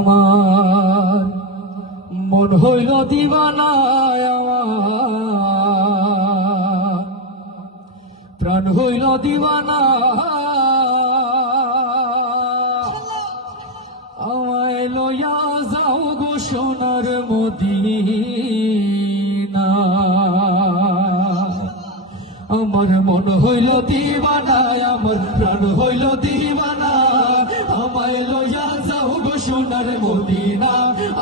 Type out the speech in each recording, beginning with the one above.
আমার। মন হইল দিবানায় প্রাণ হইল দিবানা লইয়া যাও গো সোনার মদিনা। আমার মন হইল দিবানায়, আমার প্রাণ হইল দিবানা আমায় গো সোনার মদিনা,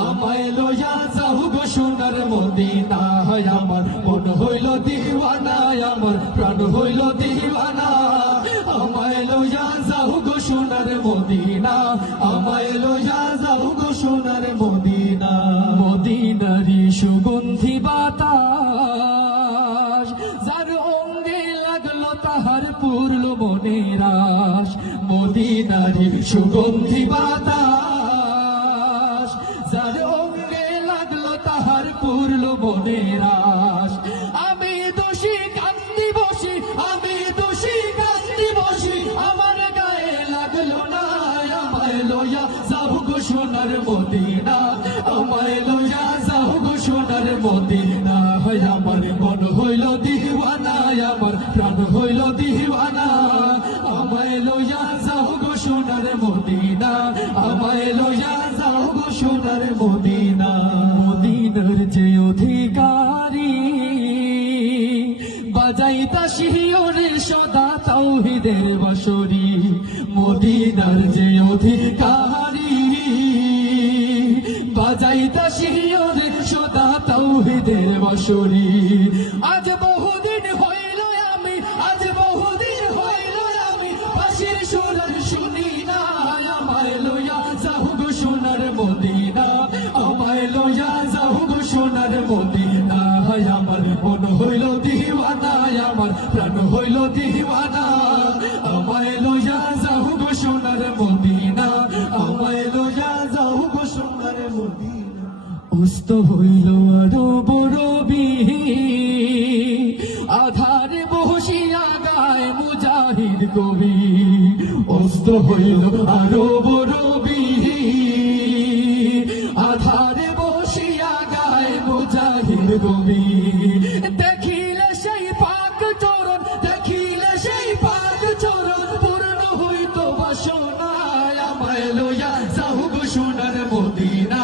আমায় লইয়া যাও গো সোনার মদিনা। হয় আমার মন হইল দিবানা আমার প্রাণ হইল দিবানা আমায় লইয়া যাও গো সোনার মদিনা, আমায় লইয়া যাও গো সোনার মদিনা। মদিনারি সুগন্ধি লাগল তাহার পূর্ণ মনের আশ। মদিনারি সুগন্ধি বাতাস পূর্ণ মনের আমি দোষী, কান্দি বসি, আমি দোষী, কান্দি বসি। আমার গায়ে লাগল না, আমায় লইয়া যাও গো সোনার মদিনা। আমায় লইয়া যাও গো সোনার মদিনা। হয় আমার মন হইল দিওয়ানা, আমার প্রাণ হইল দিওয়ানা। আমায় লইয়া যাও গো সোনার মদিনা। আমায় লইয়া যাও গো সোনার মদিনা। বাজাইতা শিওরে সদা তাওহিদের বসরি, মদিনার যে অধিকারী। বাজাইতা শিওরে সদা তাওহিদের বসরি, আজ বহুদিন হইল আমি, আজ বহুদিন হইল আমি পাশের সুরার শুনি না আমায় লইয়া যাও গো সোনার মদিনা, আমায় লইয়া যাও সোনার মদিনা। আমার মন হইল দিওয়ানা, আমার প্রাণ হইল দিওয়ানা। আমায় লইয়া যাও গো সোনার মদিনা, আমায় লইয়া যাও গো সোনার মদিনা। উস্ত হইল আরও বড় বিহি আধারে বসিয়া গায় মুজাহিদ কবি। অস্ত হইল আরও কবি দেখিলে সেই পাক চরণ দেখিলে সেই পাক চরণ পূর্ণ হইত বাসনায়। আমায় লইয়া যাও গো সোনার মদিনা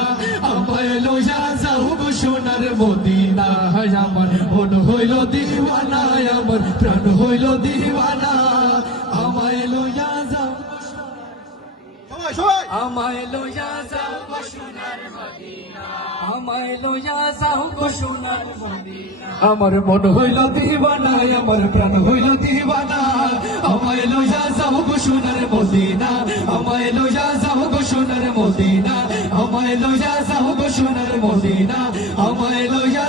আমায় লইয়া যাও গো সোনার মদিনা। আমার মন হইল দিওয়ানা আমার প্রাণ হইল দিওয়ানা আমায় লইয়া যাও আমায় লইয়া যাও আমার মন হইল দিবানা, আমার প্রাণ হইল দিবানা। আমায় লইয়া যাও গো সোনার মদিনা আমায় লইয়া যাও গো সোনার মদিনা আমায় লইয়া যাও গো সোনার মদিনা আমায় লইয়া